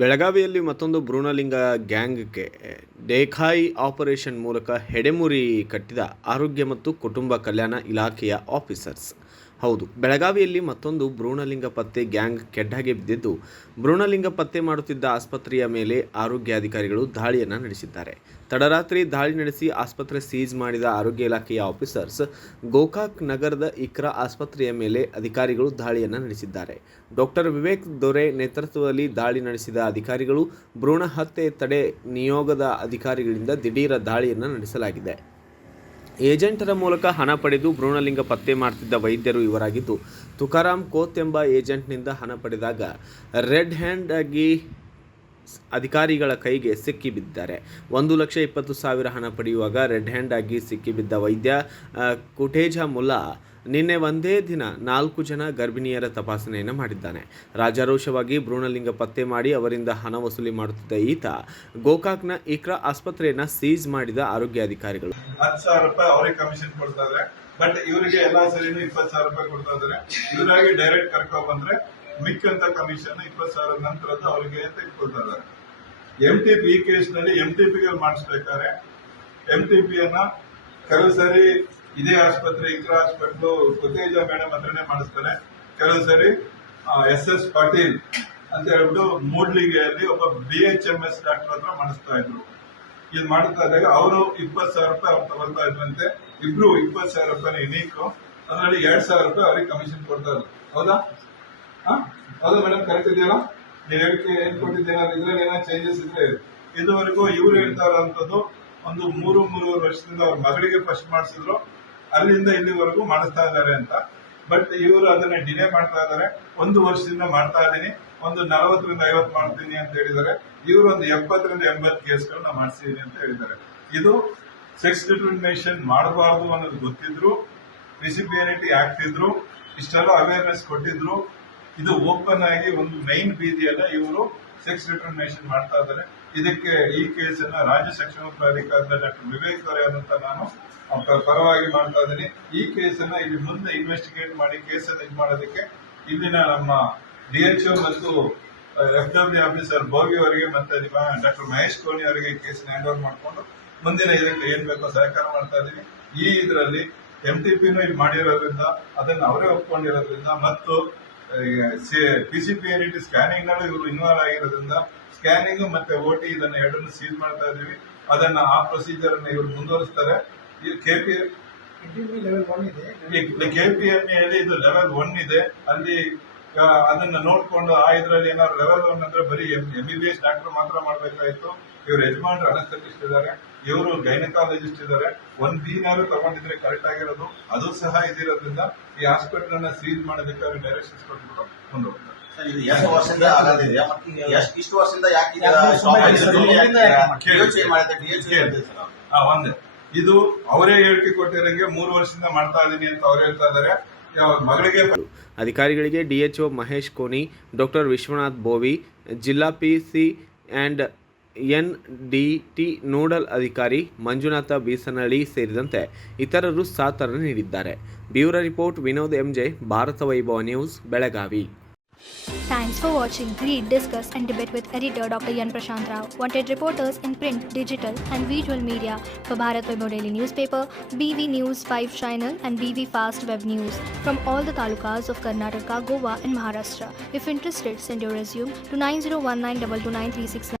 ಬೆಳಗಾವಿಯಲ್ಲಿ ಮತ್ತೊಂದು ಭ್ರೂಣಲಿಂಗ ಗ್ಯಾಂಗ್ಗೆ ಡೇಖಾಯಿ ಆಪರೇಷನ್ ಮೂಲಕ ಹೆಡೆಮುರಿ ಕಟ್ಟಿದ ಆರೋಗ್ಯ ಮತ್ತು ಕುಟುಂಬ ಕಲ್ಯಾಣ ಇಲಾಖೆಯ ಆಫೀಸರ್ಸ್. ಹೌದು, ಬೆಳಗಾವಿಯಲ್ಲಿ ಮತ್ತೊಂದು ಭ್ರೂಣಲಿಂಗ ಪತ್ತೆ ಗ್ಯಾಂಗ್ ಕೆಡ್ಡಾಗೆ ಬಿದ್ದಿದ್ದು, ಭ್ರೂಣಲಿಂಗ ಪತ್ತೆ ಮಾಡುತ್ತಿದ್ದ ಆಸ್ಪತ್ರೆಯ ಮೇಲೆ ಆರೋಗ್ಯ ಅಧಿಕಾರಿಗಳು ದಾಳಿಯನ್ನು ನಡೆಸಿದ್ದಾರೆ. ತಡರಾತ್ರಿ ದಾಳಿ ನಡೆಸಿ ಆಸ್ಪತ್ರೆ ಸೀಜ್ ಮಾಡಿದ ಆರೋಗ್ಯ ಇಲಾಖೆಯ ಆಫೀಸರ್ಸ್ ಗೋಕಾಕ್ ನಗರದ ಇಕ್ರಾ ಆಸ್ಪತ್ರೆಯ ಮೇಲೆ ಅಧಿಕಾರಿಗಳು ದಾಳಿಯನ್ನು ನಡೆಸಿದ್ದಾರೆ. ಡಾಕ್ಟರ್ ವಿವೇಕ್ ದೊರೆ ನೇತೃತ್ವದಲ್ಲಿ ದಾಳಿ ನಡೆಸಿದ ಅಧಿಕಾರಿಗಳು ಭ್ರೂಣ ಹತ್ಯೆ ತಡೆ ನಿಯೋಗದ ಅಧಿಕಾರಿಗಳಿಂದ ದಿಢೀರ ದಾಳಿಯನ್ನು ನಡೆಸಲಾಗಿದೆ. ಏಜೆಂಟರ ಮೂಲಕ ಹಣ ಪಡೆದು ಭ್ರೂಣಲಿಂಗ ಪತ್ತೆ ಮಾಡುತ್ತಿದ್ದ ವೈದ್ಯರು ಇವರಾಗಿದ್ದು, ತುಕಾರಾಮ್ ಕೋತ್ ಎಂಬ ಏಜೆಂಟ್ನಿಂದ ಹಣ ಪಡೆದಾಗ ರೆಡ್ ಹ್ಯಾಂಡ್ ಆಗಿ ಅಧಿಕಾರಿಗಳ ಕೈಗೆ ಸಿಕ್ಕಿಬಿದ್ದಾರೆ. 1,20,000 ಹಣ ಪಡೆಯುವಾಗ ರೆಡ್ ಹ್ಯಾಂಡ್ ಆಗಿ ಸಿಕ್ಕಿಬಿದ್ದ ವೈದ್ಯ ಕುಟೇಜಾ ಮುಲ್ಲಾ ನಿನ್ನೆ ಒಂದೇ ದಿನ 4 ಜನ ಗರ್ಭಿಣಿಯರ ತಪಾಸಣೆಯನ್ನು ಮಾಡಿದ್ದಾನೆ. ರಾಜಾರೋಷವಾಗಿ ಭ್ರೂಣಲಿಂಗ ಪತ್ತೆ ಮಾಡಿ ಅವರಿಂದ ಹಣ ವಸೂಲಿ ಮಾಡುತ್ತಿದ್ದ ಈತ ಗೋಕಾಕ್ನ ಇಕ್ರಾ ಆಸ್ಪತ್ರೆಯನ್ನು ಸೀಜ್ ಮಾಡಿದ ಆರೋಗ್ಯ ಅಧಿಕಾರಿಗಳು 10,000 ರೂಪಾಯಿ ಅವರಿಗೆ ಕಮಿಷನ್ ಕೊಡ್ತಾ ಇದ್ದಾರೆ. ಬಟ್ ಇವರಿಗೆ ಎಲ್ಲಾ ಸರಿನೂ 20,000 ರೂಪಾಯಿ ಕೊಡ್ತಾ ಇದ್ದಾರೆ. ಇವರಾಗಿ ಡೈರೆಕ್ಟ್ ಕರ್ಕೊ ಬಂದ್ರೆ ಮಿಕ್ಕಂತ ಕಮಿಷನ್ 20,000 ನಂತರದ ಅವರಿಗೆ ತೆಗೆದುಕೊಳ್ತಾ ಇದ್ದಾರೆ. MTP ಈ ಕೇಸ್ ನಲ್ಲಿ MTP ಮಾಡಿಸ್ಬೇಕಾದ್ರೆ MTP ಕೆಲವು ಸರಿ ಇದೇ ಆಸ್ಪತ್ರೆ ಇಕ್ರಾ ಹಾಸ್ಪಿಟಲ್ ಕುತೇಜಾ ಮೇಡಮ್ ಹತ್ರನೇ ಮಾಡಿಸ್ತಾರೆ. ಕೆಲವು ಸರಿ SS ಪಾಟೀಲ್ ಅಂತ ಹೇಳ್ಬಿಟ್ಟು ಮೂಡ್ಲಿಗೆಯಲ್ಲಿ ಒಬ್ಬ BHMS ಡಾಕ್ಟರ್ ಹತ್ರ ಮಾಡಿಸ್ತಾ ಇದ್ರು. ಇದು ಮಾಡ್ತಾ ಇದ್ದಾಗ ಅವರು 20,000 ರೂಪಾಯಿ ಅವ್ರು ತಗೊಳ್ತಾ ಇದ್ರಂತೆ. ಇಬ್ರು 20,000 ರೂಪಾಯಿ ಯುನೀಕ್, ಅದರಲ್ಲಿ 2,000 ರೂಪಾಯಿ ಅವ್ರಿಗೆ ಕಮಿಷನ್ ಕೊಡ್ತಾ ಇದ್ರು. ಹೌದಾ ಮೇಡಮ್, ಕರೆಕ್ಟ್ ಇದೆಯಲ್ಲ? ನೀವು ಹೇಳಿಕೆ ಏನ್ ಕೊಟ್ಟಿದ್ದೀರಾ, ಇದ್ರಲ್ಲಿ ಏನೋ ಚೇಂಜಸ್ ಇದ್ರೆ ಇದುವರೆಗೂ ಇವ್ರು ಹೇಳ್ತಾ ಇರೋಂಥದ್ದು ಒಂದು 3-3.5 ವರ್ಷದಿಂದ ಅವ್ರ ಮಗಳಿಗೆ ಫಸ್ಟ್ ಮಾಡಿಸಿದ್ರು, ಅಲ್ಲಿಂದ ಇಲ್ಲಿವರೆಗೂ ಮಾಡಿಸ್ತಾ ಇದ್ದಾರೆ ಅಂತ. ಬಟ್ ಇವರು ಅದನ್ನ ಡಿಲೇ ಮಾಡ್ತಾ ಇದ್ದಾರೆ. 1 ವರ್ಷದಿಂದ ಮಾಡ್ತಾ ಇದ್ದೀನಿ, ಒಂದು 40ರಿಂದ 50 ಮಾಡ್ತೀನಿ ಅಂತ ಹೇಳಿದ್ದಾರೆ. ಇವರು ಒಂದು 70ರಿಂದ 80 ಕೇಸ್ಗಳನ್ನ ಮಾಡಿಸಿದೀನಿ ಅಂತ ಹೇಳಿದ್ದಾರೆ. ಇದು ಸೆಕ್ಸ್ ಡಿಸ್ಕ್ರಿಮಿನೇಷನ್ ಮಾಡಬಾರ್ದು ಅನ್ನೋದು ಗೊತ್ತಿದ್ರು, ಡಿಸಿಬಿಲಿಟಿ ಆಕ್ಟ್ ಇದ್ರು, ಇಷ್ಟೆಲ್ಲ ಅವೇರ್ನೆಸ್ ಕೊಟ್ಟಿದ್ರು. ಇದು ಓಪನ್ ಆಗಿ ಒಂದು ಮೈನ್ ಬೀದಿಯಲ್ಲ ಇವರು ಸೆಕ್ಸ್ ಡಿಸ್ಕ್ರಿಮಿನೇಷನ್ ಮಾಡ್ತಾ ಇದ್ದಾರೆ. ಇದಕ್ಕೆ ಈ ಕೇಸನ್ನ ರಾಜ್ಯ ಸಕ್ಷಮ ಪ್ರಾಧಿಕಾರದ ಡಾಕ್ಟರ್ ವಿವೇಕ್ ದೊರೆ ಅಂತ ನಾನು ಪರವಾಗಿ ಮಾಡ್ತಾ ಇದ್ದೀನಿ. ಈ ಕೇಸನ್ನ ಇಲ್ಲಿ ಮುಂದೆ ಇನ್ವೆಸ್ಟಿಗೇಟ್ ಮಾಡಿ ಕೇಸನ್ನು ಇದು ಮಾಡೋದಕ್ಕೆ ಇಲ್ಲಿನ ನಮ್ಮ DHO ಮತ್ತು FW ಆಫೀಸರ್ ಭೋಗಿ ಅವರಿಗೆ ಮತ್ತೆ ಡಾಕ್ಟರ್ ಮಹೇಶ್ ಕೋನಿ ಅವರಿಗೆ ಕೇಸ್ ಹ್ಯಾಂಡ್ ಓವರ್ ಮಾಡಿಕೊಂಡು ಮುಂದಿನ ಇದಕ್ಕೆ ಏನ್ ಬೇಕೋ ಸಹಕಾರ ಮಾಡ್ತಾ ಇದ್ದೀನಿ. ಈ ಇದರಲ್ಲಿ MTPನೂ ಇದು ಮಾಡಿರೋದ್ರಿಂದ, ಅದನ್ನ ಅವರೇ ಒಪ್ಕೊಂಡಿರೋದ್ರಿಂದ ಮತ್ತು PCPNT ಸ್ಕ್ಯಾನಿಂಗ್ ನಲ್ಲೂ ಇವರು ಇನ್ವಾಲ್ವ್ ಆಗಿರೋದ್ರಿಂದ ಸ್ಕ್ಯಾನಿಂಗ್ ಮತ್ತೆ OT ಇದನ್ನ ಎರಡನ್ನು ಸೀಲ್ ಮಾಡ್ತಾ ಇದೀವಿ. ಅದನ್ನ ಆ ಪ್ರೊಸೀಜರ್ ಅನ್ನ ಇವರು ಮುಂದುವರಿಸ್ತಾರೆ. KPME ಇದು ಲೆವೆಲ್ 1 ಇದೆ. ಅಲ್ಲಿ ಅದನ್ನ ನೋಡ್ಕೊಂಡು ಆ ಇದರಲ್ಲಿ ಏನಾದ್ರು ಲೆವೆಲ್ 1 ಅಂದ್ರೆ ಬರೀ MBBS ಡಾಕ್ಟರ್ ಮಾತ್ರ ಮಾಡ್ಬೇಕಾಯ್ತು. ಇವರು ಯಜಮಾನ್ರು ಅನಸ್ಥೆಟಿಸ್ಟ್ ಇದ್ದಾರೆ, ಇವರು ಗೈನಕಾಲಜಿಸ್ಟ್ ಇದ್ದಾರೆ. 1B ತಗೊಂಡಿದ್ರೆ ಕರೆಕ್ಟ್ ಆಗಿರೋದು, ಅದು ಸಹ ಇದಿರೋದ್ರಿಂದ ಈ ಹಾಸ್ಪಿಟಲ್ ಅನ್ನ ಸೀಲ್ ಮಾಡೋದಕ್ಕೆ ಅವ್ರಿಗೆ ಡೈರೆಕ್ಷನ್ಸ್ ಕೊಟ್ಬಿಟ್ಟು ಮುಂದುವರಿತಾರೆ. ಒಂದೇ ಇದು ಅವರೇ ಹೇಳಿಕೆ ಕೊಟ್ಟಿರಂಗೆ 3 ವರ್ಷದಿಂದ ಮಾಡ್ತಾ ಇದೀನಿ ಅಂತ ಅವ್ರು ಹೇಳ್ತಾ ಇದ್ದಾರೆ. ಮಗಳಿಗೆ ಅಧಿಕಾರಿಗಳಿಗೆ DHO ಮಹೇಶ್ ಕೋನಿ, ಡಾಕ್ಟರ್ ವಿಶ್ವನಾಥ್ ಬೋವಿ, ಜಿಲ್ಲಾ PC ಅಂಡ್ NDT ನೋಡಲ್ ಅಧಿಕಾರಿ ಮಂಜುನಾಥ ಬೀಸನಹಳ್ಳಿ ಸೇರಿದಂತೆ ಇತರರು ಸಾಥನ್ನು ನೀಡಿದ್ದಾರೆ. Bureau report Vinod MJ, Bharat Vaibhav news, Belagavi. Thanks for watching Read, Discuss and Debate with editor Dr. Yan Prashant Rao. Wanted reporters in print, digital and visual media for Bharat Vaibhav Daily Newspaper, BV News 5 Channel and BV Fast Web News from all the talukas of Karnataka, Goa and Maharashtra. If interested, send your resume to 9019229369.